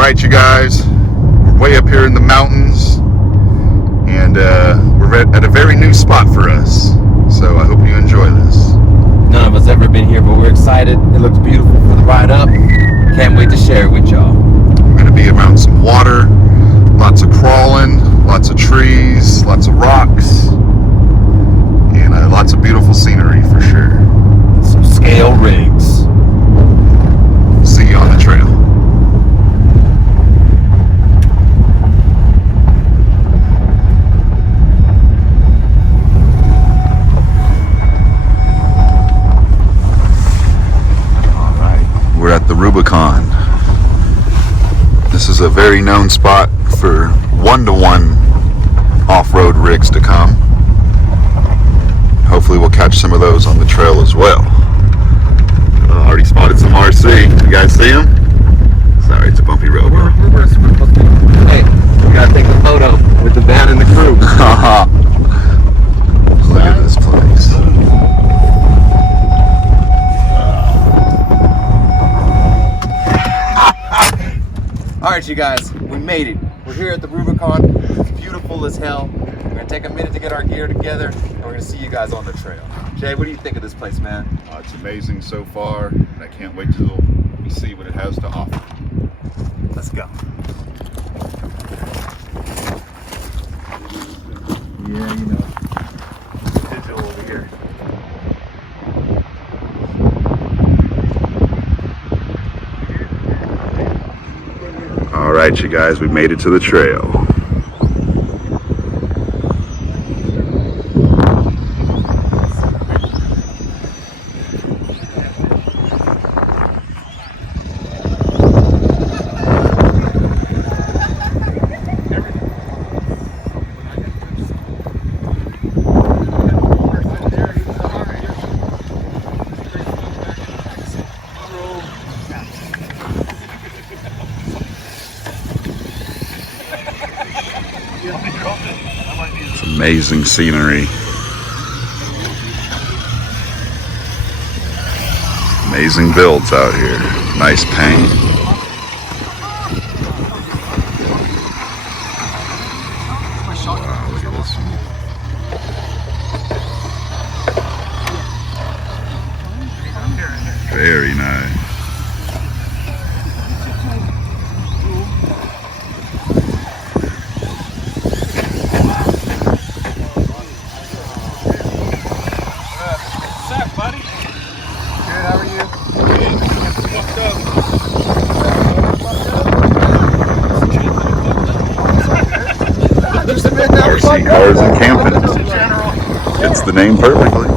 Alright, you guys, we're way up here in the mountains, and we're at a very new spot for us, so I hope you enjoy this. None of us ever been here, but we're excited. It looks beautiful for the ride up. Can't wait to share it with y'all. We're going to be around some water, lots of crawling, lots of trees, lots of rocks, and lots of beautiful scenery for sure. Some scale rigs. See you on the trail. We're at the Rubicon. This is a very known spot for one-to-one off-road rigs to come. Hopefully we'll catch some of those on the trail as well. Already spotted some RC. You guys see them? Sorry, it's a bumpy road. Hey, we gotta take a photo with the van and the crew. Look at this place. Alright, you guys, we made it. We're here at the Rubicon. It's beautiful as hell. We're gonna take a minute to get our gear together, and we're gonna see you guys on the trail. Jay, what do you think of this place, man? It's amazing so far, and I can't wait till we see what it has to offer. Let's go. Yeah, you know, digital over here. All right, you guys, we made it to the trail. It's amazing scenery. Amazing builds out here. Nice paint. Wow, look at this one. Very nice. RC Cars and Camping. Fits the name perfectly.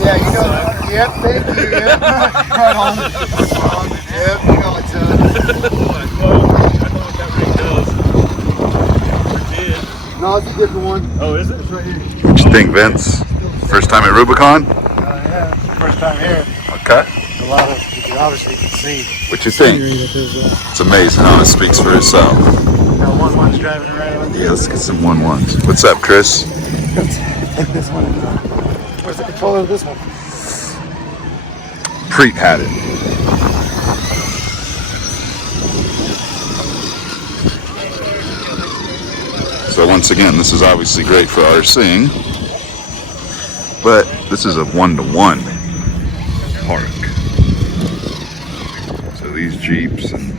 Yeah, you know, yep, thank you, yep. Right on. Yep, you know it's No, it's a different one. Oh, is it? It's right here. What you think, Vince? First time at Rubicon? Yeah, first time here. Okay. A lot of, obviously you can see. What you think? It's amazing how it speaks for itself. Got 1-1s driving around. Yeah, let's get some 1-1s. What's up, Chris? This one. Where's the controller of this one? Preet had it. So once again, this is obviously great for RCing, but this is a one-to-one park. So these Jeeps and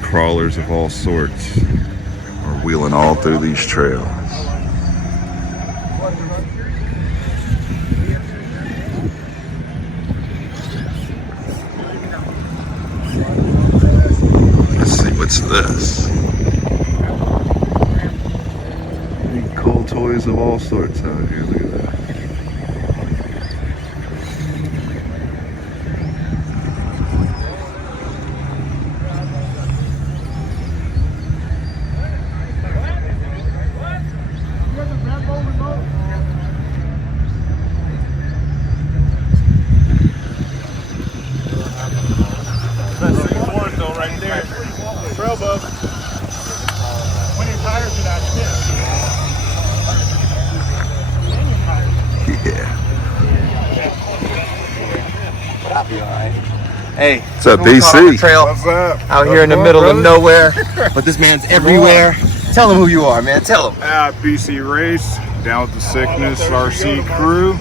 crawlers of all sorts are wheeling all through these trails. Let's see, what's this? Cool toys of all sorts out here. Look at that. That's the one though right there. Trail bug. Hey, What's up, Rubicon on the BC? trail What's up? out here in the middle of nowhere, but this man's everywhere. Tell him who you are, man. Tell him. BC Race, down with the Sickness RC crew.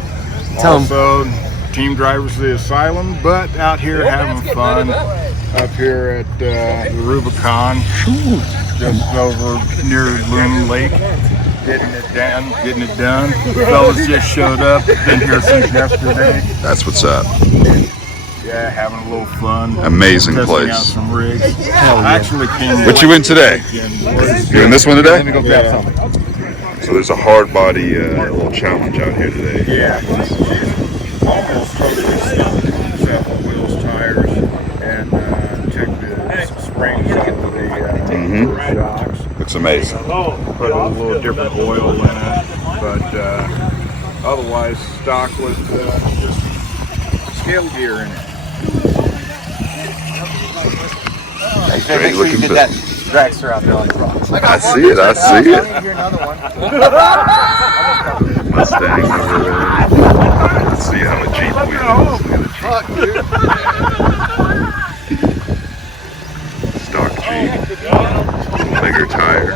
Tell 'em. Also, team drivers of the Asylum, but out here having fun up here at the Rubicon, just over near Loon Lake. Getting it done. Fellas just showed up. Been here since yesterday. That's what's up. Yeah, having a little fun. Amazing Testing place. out some rigs. I actually came in. What you in today? You in this one today? Let me go grab something. So there's a hard body little challenge out here today. Yeah. Almost totally stuck. Set the wheels, tires, and check the springs for the shocks. It's amazing. Put a little different oil in it, but otherwise stock was just scale gear in it. Hey, make sure you get that dragster out there on the rocks. I see it. I see I it. need to hear another one. Mustang over there. Let's see how a Jeep wheels. Fuck, dude. Stock Jeep. Bigger tire.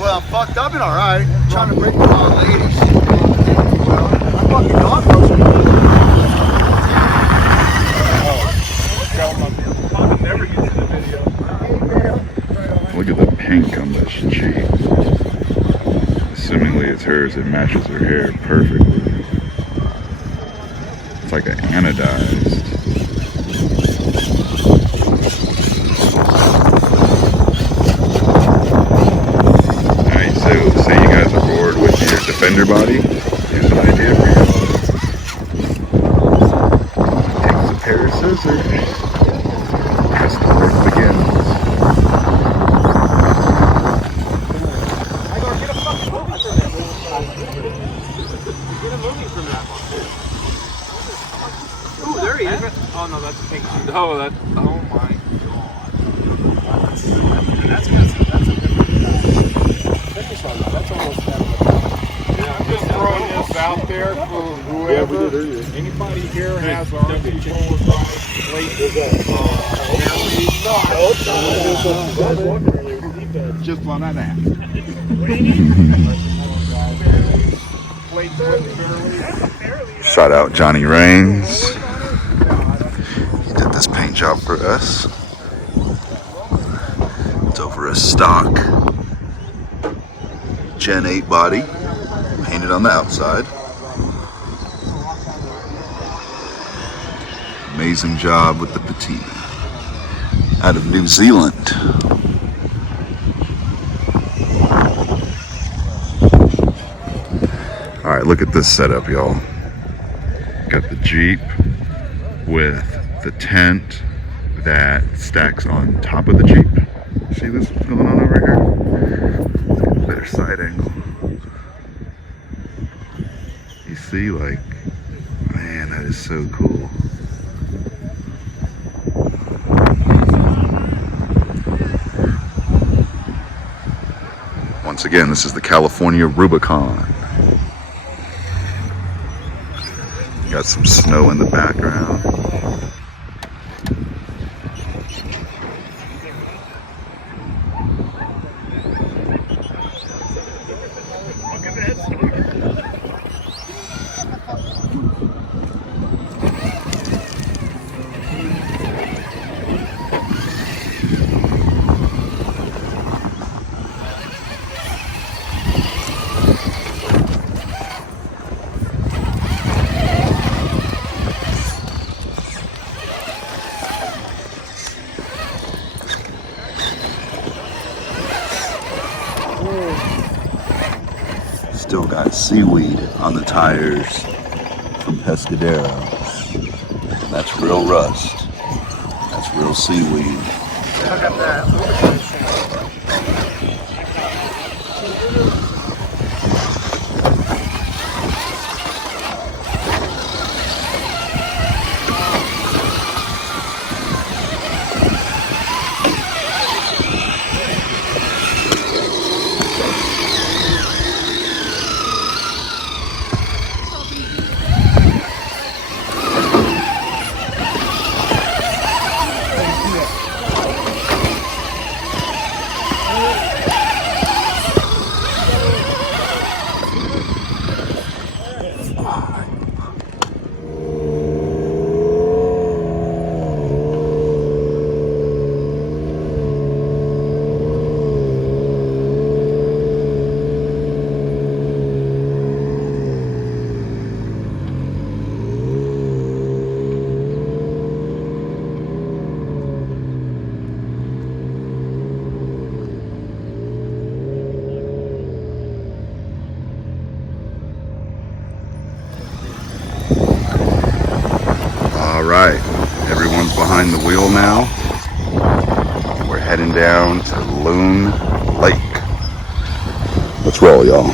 Well, I'm fucked up and alright. Trying to break the law, ladies. Well, I'm fucking dog posting. Look at the pink on this Jeep. Assumingly it's hers, it matches her hair perfectly. It's like an anodized. Alright, so say you guys are bored with your Defender body. Here's an idea for you. Takes a pair of scissors. Custom work begins. Ooh, there he is. Oh no, that's a pink. Oh, that. Oh my god. That's a different. That's almost. Yeah, I'm just throwing this out there for whoever. Anybody here has RC four-wheel drive plate? Just one and a half. Shout out Johnny Rains. He did this paint job for us. It's over a stock Gen 8 body, painted on the outside. Amazing job with the patina. Out of New Zealand. Alright, look at this setup, y'all. Got the Jeep with the tent that stacks on top of the Jeep. See this going on over here? Better side angle. You see, like, man, that is so cool. Once again, this is the California Rubicon. Got some snow in the background. Still got seaweed on the tires from Pescadero. And that's real rust. That's real seaweed. Look at that. down to Loon Lake. Let's roll, y'all.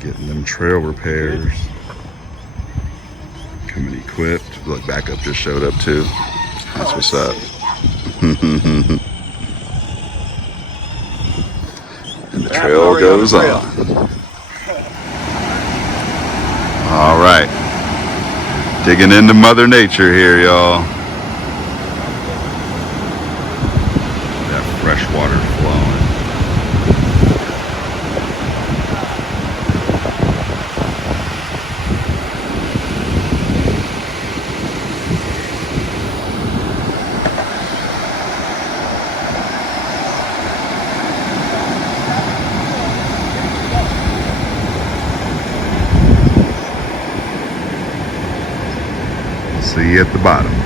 Getting them trail repairs. Coming equipped. Look, backup just showed up too. That's what's up. And the trail goes on. All right. Digging into Mother Nature here, y'all. That fresh water flowing. See you at the bottom.